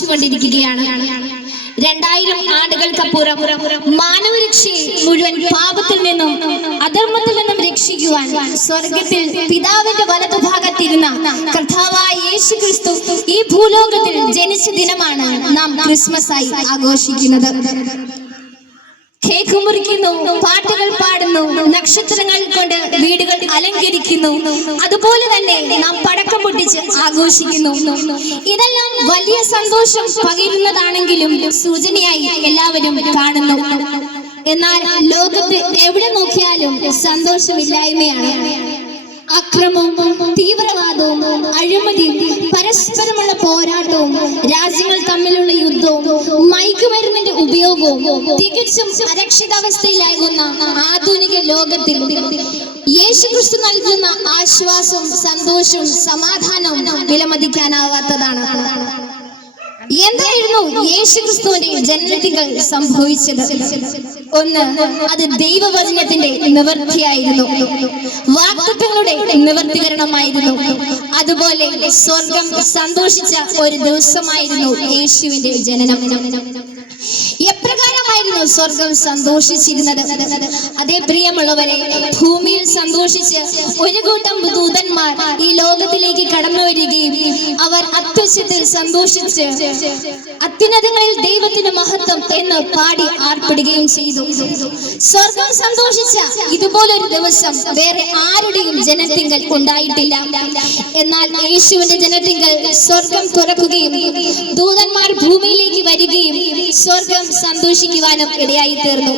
ആഘോഷിച്ചുകൊണ്ടിരിക്കുകയാണ്. 2000 ആണ്ടുകൾക്കപ്പുറം മാനവരക്ഷയെ മുഴുവൻ പാപത്തിൽ നിന്നും അധർമ്മത്തിൽ നിന്നും രക്ഷിക്കുവാൻ സ്വർഗത്തിൽ പിതാവിന്റെ വലതുഭാഗത്തിരുന്ന കർത്താവായ യേശു ക്രിസ്തു ഈ ഭൂലോകത്തിൽ ജനിച്ച ദിനമാണ് നാം ക്രിസ്മസ് ആയി ആഘോഷിക്കുന്നത്. കേക്ക് മുറിക്കുന്നു, പാട്ടുകൾ പാടുന്നു, നക്ഷത്രങ്ങൾ കൊണ്ട് വീടുകൾ അലങ്കരിക്കുന്നു. അതുപോലെ തന്നെ നാം പടക്കം പൊട്ടിച്ച് ആഘോഷിക്കുന്നു. ഇതെല്ലാം വലിയ സന്തോഷം പകരുന്നതാണെങ്കിലും സൂചനയായി എല്ലാവരും കാണുന്നു. എന്നാൽ ലോകത്ത് എവിടെ നോക്കിയാലും സന്തോഷമില്ലായ്മയാണ്. അക്രമവും തീവ്രവാദവും അഴിമതിയും പരസ്പരമുള്ള പോരാട്ടവും രാജ്യങ്ങൾ തമ്മിലുള്ള യുദ്ധവും മയക്കുമരുന്നിന്റെ ഉപയോഗവും തികച്ചും അരക്ഷിതാവസ്ഥയിലാകുന്ന ആധുനിക ലോകത്തിൽ യേശുക്രിസ്തു നൽകുന്ന ആശ്വാസവും സന്തോഷവും സമാധാനവും വിലമതിക്കാനാവാത്തതാണ്. എന്തായിരുന്നു യേശുക്രിസ്തുവിന്റെ ജനനത്തികൾ സംഭവിച്ചത്? ഒന്ന്, അത് ദൈവവചനത്തിന്റെ നിവർത്തിയായിരുന്നു, വാഗ്ദത്തങ്ങളുടെ നിവർത്തീകരണമായിരുന്നു. അതുപോലെ സ്വർഗം സന്തോഷിച്ച ഒരു ദിവസമായിരുന്നു യേശുവിന്റെ ജനനം. എപ്രകാരമായിരുന്നു സ്വർഗം സന്തോഷിച്ചിരുന്നത്? അതേ പ്രിയമുള്ളവരെ, ഭൂമിയിൽ സന്തോഷിച്ച് ഒരു കൂട്ടം ദൂതന്മാർ ഈ ലോകത്തിലേക്ക് കടന്നു വരികയും അവർ അത്യുച്ചത്തിൽ സന്തോഷിച്ച് അത്യുന്നതങ്ങളിൽ ദൈവത്തിന്റെ മഹത്വം എന്ന് പാടി ആർപ്പിടുകയും ചെയ്തു. സ്വർഗം സന്തോഷിച്ച ഇതുപോലൊരു ദിവസം വേറെ ആരുടെയും ജനത്തിങ്കൽ ഉണ്ടായിട്ടില്ല. എന്നാൽ യേശുവിന്റെ ജനത്തിങ്കൽ സ്വർഗം തുറക്കുകയും ദൂതന്മാർ ഭൂമിയിലേക്ക് വരികയും സ്വർഗം സന്തോഷിക്കുവാനും ഇടയായി തീർന്നു.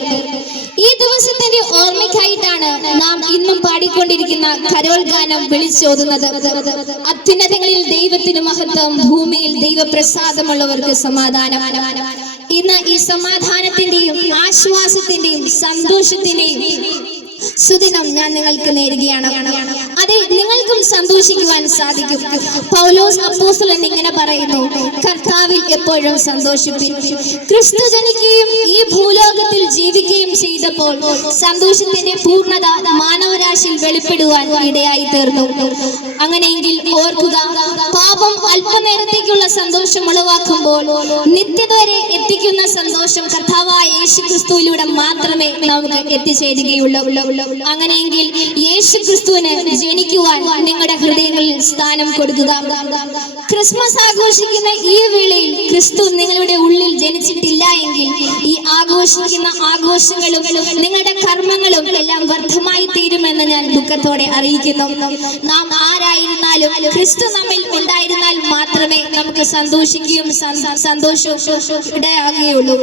ഈ ദിവസത്തിന്റെ ഓർമ്മയ്ക്കായിട്ടാണ് നാം ഇന്നും പാടിക്കൊണ്ടിരിക്കുന്ന കരോൾ ഗാനം വിളിച്ചോതുന്നത്. അത്യുന്നതങ്ങളിൽ ദൈവത്തിന് മഹത്വം, ഭൂമിയിൽ ദൈവപ്രസാദമുള്ളവർക്ക് സമാധാനം. ഇന്ന് ഈ സമാധാനത്തിന്റെയും ആശ്വാസത്തിന്റെയും സന്തോഷത്തിന്റെയും സുദിനം ഞാൻ നിങ്ങൾക്ക് നേരുകയാണ്. അതെ, നിങ്ങൾക്കും സന്തോഷിക്കുവാൻ സാധിക്കും. പൗലോസ് അപ്പോസ്തലൻ ഇങ്ങനെ പറയുന്നു, കർത്താവിൽ എപ്പോഴും സന്തോഷിപ്പിൻ. ക്രിസ്തു ജനിക്കുകയും ഈ ഭൂലോകത്തിൽ ജീവിക്കുകയും ചെയ്തപ്പോൾ സന്തോഷത്തിന്റെ പൂർണ്ണത മാനവരാശിയിൽ വെളിപ്പെടുവാൻ ഇടയായി തീർന്നു. അങ്ങനെയെങ്കിൽ ഓർക്കുക, പാപം അല്പനേരത്തേക്കുള്ള സന്തോഷം ഉളവാക്കുമ്പോൾ നിത്യത വരെ എത്തിക്കുന്ന സന്തോഷം കർത്താവായ യേശു ക്രിസ്തുവിലൂടെ മാത്രമേ നമുക്ക് എത്തിച്ചേരുകയുള്ളൂ. അങ്ങനെയെങ്കിൽ യേശു ക്രിസ്തുവിന് ജനിക്കുവാൻ നിങ്ങളുടെ ഹൃദയങ്ങളിൽ സ്ഥാനം കൊടുക്കുക. ക്രിസ്മസ് ആഘോഷിക്കുന്ന ഈ വേളയിൽ ക്രിസ്തു നിങ്ങളുടെ ഉള്ളിൽ ജനിച്ചിട്ടില്ല എങ്കിൽ ഈ ആഘോഷിക്കുന്ന ആഘോഷങ്ങളും നിങ്ങളുടെ കർമ്മങ്ങളും എല്ലാം വ്യർത്ഥമായി തീരുമെന്ന് ഞാൻ ദുഃഖത്തോടെ അറിയിക്കുന്നു. നാം ആരായിരുന്നാലും ക്രിസ്തു നമ്മിൽ ഉണ്ടായിരുന്നാൽ മാത്രമേ നമുക്ക് സന്തോഷിക്കുകയും സന്തോഷവും ഇടയാകുകയുള്ളൂ.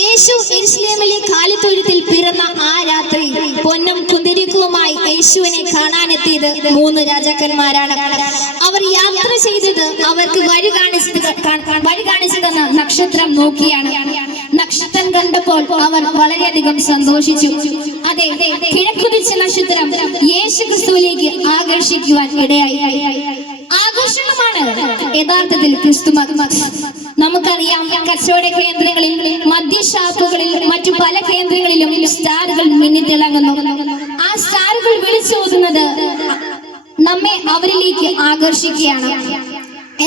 യേശു യെരൂശലേമിലെ കാലിത്തൊഴുത്തിൽ പിറന്ന ആ രാത്രി പൊന്നും കുന്തിരിക്കവുമായി യേശുവിനെ കാണാനെത്തിയത് 3 രാജാക്കന്മാരാണ്. അവർ യാത്ര ചെയ്തത് അവർക്ക് വഴി കാണിച്ചു തന്ന നക്ഷത്രം നോക്കിയാണ്. നക്ഷത്രം കണ്ടപ്പോൾ അവർ വളരെയധികം സന്തോഷിച്ചു. അതെ, കിഴക്കുദിച്ച നക്ഷത്രം യേശു ക്രിസ്തുവിലേക്ക് ആകർഷിക്കുവാൻ ഇടയായി. ആകർഷണമാണ് യഥാർത്ഥത്തിൽ ക്രിസ്തുമതം. നമുക്കറിയാം, കച്ചവട കേന്ദ്രങ്ങളിൽ, മദ്യഷാപ്പുകളിൽ, മറ്റു പല കേന്ദ്രങ്ങളിലും സ്റ്റാറുകൾ മിന്നിത്തിളങ്ങുന്നു. ആ സ്റ്റാറുകൾ വിളിച്ചോതുന്നത് നമ്മെ അവരിലേക്ക് ആകർഷിക്കുകയാണ്.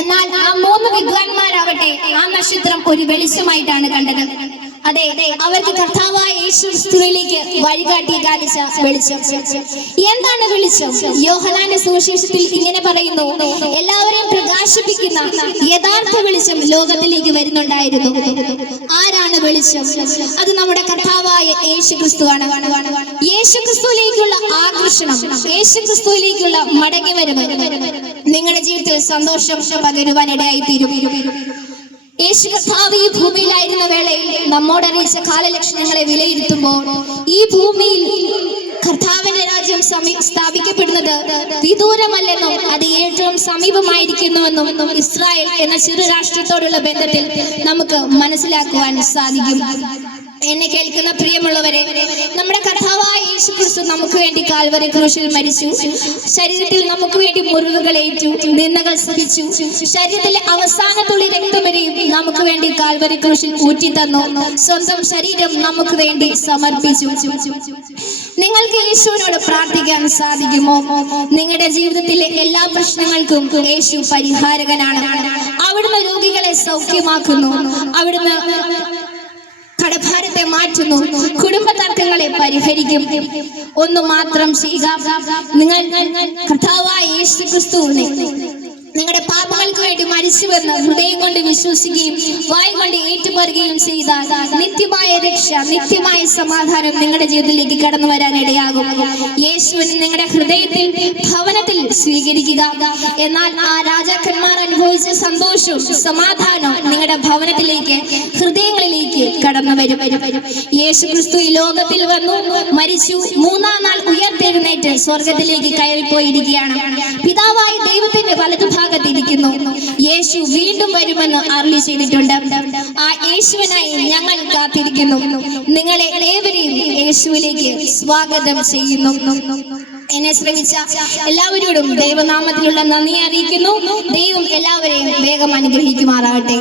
എന്നാൽ ആ 3 വിദ്വാൻമാരാവട്ടെ ആ നക്ഷത്രം ഒരു വെളിച്ചമായിട്ടാണ് കണ്ടത്. അതെ, അവർക്ക് കർത്താവായ യേശു ക്രിസ്തുവിലേക്ക് വഴികാട്ടി കാണിച്ച വെളിച്ചം. എന്താണ് വെളിച്ചം? യോഹന്നാന്റെ സുവിശേഷത്തിൽ ഇങ്ങനെ പറയുന്നു, എല്ലാവരെയും പ്രകാശിപ്പിക്കുന്ന യഥാർത്ഥ വെളിച്ചം ലോകത്തിലേക്ക് വരുന്നുണ്ടായിരുന്നു. ആരാണ് വെളിച്ചം? അത് നമ്മുടെ കർത്താവായ യേശു ക്രിസ്തുവാണ്. യേശു ക്രിസ്തുവിലേക്കുള്ള ആകർഷണം, യേശു ക്രിസ്തുവിലേക്കുള്ള മടങ്ങിവരവ് നിങ്ങളുടെ ജീവിതത്തിൽ സന്തോഷം പകരുവാനിടയായി തീരും. യേശു കർത്താവ് ഈ ഭൂമിയിലായിരുന്ന വേളയിൽ നമ്മോടറിയിച്ച കാലലക്ഷണങ്ങളെ വിലയിരുത്തുമ്പോൾ ഈ ഭൂമിയിൽ കർത്താവിന്റെ രാജ്യം സ്ഥാപിക്കപ്പെടുന്നത് വിദൂരമല്ലെന്നും അത് ഏറ്റവും സമീപമായിരിക്കുന്നുവെന്നും ഇസ്രായേൽ എന്ന ചെറു രാഷ്ട്രത്തോടുള്ള ബന്ധത്തിൽ നമുക്ക് മനസ്സിലാക്കുവാൻ സാധിക്കും. എന്നെ കേൾക്കുന്ന പ്രിയമുള്ളവരെ, നമ്മുടെ കർത്താവായ യേശു ക്രിസ്തു നമുക്ക് വേണ്ടി കാൽവരി ക്രൂശിൽ മരിച്ചു. ശരീരത്തിൽ നമുക്ക് വേണ്ടി മുറിവുകൾ ഏറ്റു, നിന്ദകൾ സഹിച്ചു. ശരീരത്തിലെ അവസാന തുള്ളി രക്തം വരെയും നമുക്ക് വേണ്ടി കാൽവരി ക്രൂശിൽ ഊറ്റി തന്നു. സ്വന്തം ശരീരം നമുക്ക് വേണ്ടി സമർപ്പിച്ചു. നിങ്ങൾക്ക് യേശുവിനോട് പ്രാർത്ഥിക്കാൻ സാധിക്കുമോ? നിങ്ങളുടെ ജീവിതത്തിലെ എല്ലാ പ്രശ്നങ്ങൾക്കും യേശു പരിഹാരകനാണ്. അവിടുന്ന് രോഗികളെ സൗഖ്യമാക്കുന്നു. അവിടുന്ന് കടഭാരത്തെ മാറ്റുന്നു. കുടുംബ തർക്കങ്ങളെ പരിഹരിക്കും. ഒന്നു മാത്രം ചെയ്യുക, നിങ്ങൾ കർത്താവായ യേശു ക്രിസ്തുവിനെ നിങ്ങളുടെ പാപങ്ങൾക്ക് വേണ്ടി മരിച്ചുവെന്ന് ഹൃദയം കൊണ്ട് വിശ്വസിക്കുകയും വായ കൊണ്ട് ഏറ്റുപറയുകയും ചെയ്താൽ നിത്യമായ രക്ഷ, നിത്യമായ സമാധാനം നിങ്ങളുടെ ജീവിതത്തിലേക്ക് കടന്നു വരാൻ ഇടയാകും. യേശുവിനെ നിങ്ങളുടെ ഹൃദയത്തിൽ, ഭവനത്തിൽ സ്വീകരിക്കുക. എന്നാൽ ആ രാജാക്കന്മാർ അനുഭവിച്ച സന്തോഷവും സമാധാനവും നിങ്ങളുടെ ഭവനത്തിലേക്ക്, ഹൃദയങ്ങളിലേക്ക് കടന്നു വരും. യേശു ക്രിസ്തു ഈ ലോകത്തിൽ വന്നു, മരിച്ചു, മൂന്നാം നാൾ ഉയർത്തെഴുന്നേറ്റ് സ്വർഗത്തിലേക്ക് കയറിപ്പോയിരിക്കുകയാണ്. പിതാവായ ദൈവത്തിന്റെ വലതുഭാഗത്തിരിക്കുന്നു. യേശു വീണ്ടും വരുമെന്ന് അരുളി ചെയ്തിട്ടുണ്ട്. ആ യേശുവിനായി ഞങ്ങൾ കാത്തിരിക്കുന്നു. നിങ്ങളെ ഏവരെയും യേശുവിലേക്ക് സ്വാഗതം ചെയ്യുന്നു. എന്നെ ശ്രമിച്ച എല്ലാവരോടും ദൈവനാമത്തിലുള്ള നന്ദി അറിയിക്കുന്നു. ദൈവം എല്ലാവരെയും വേഗം അനുഗ്രഹിക്കുമാറാകട്ടെ.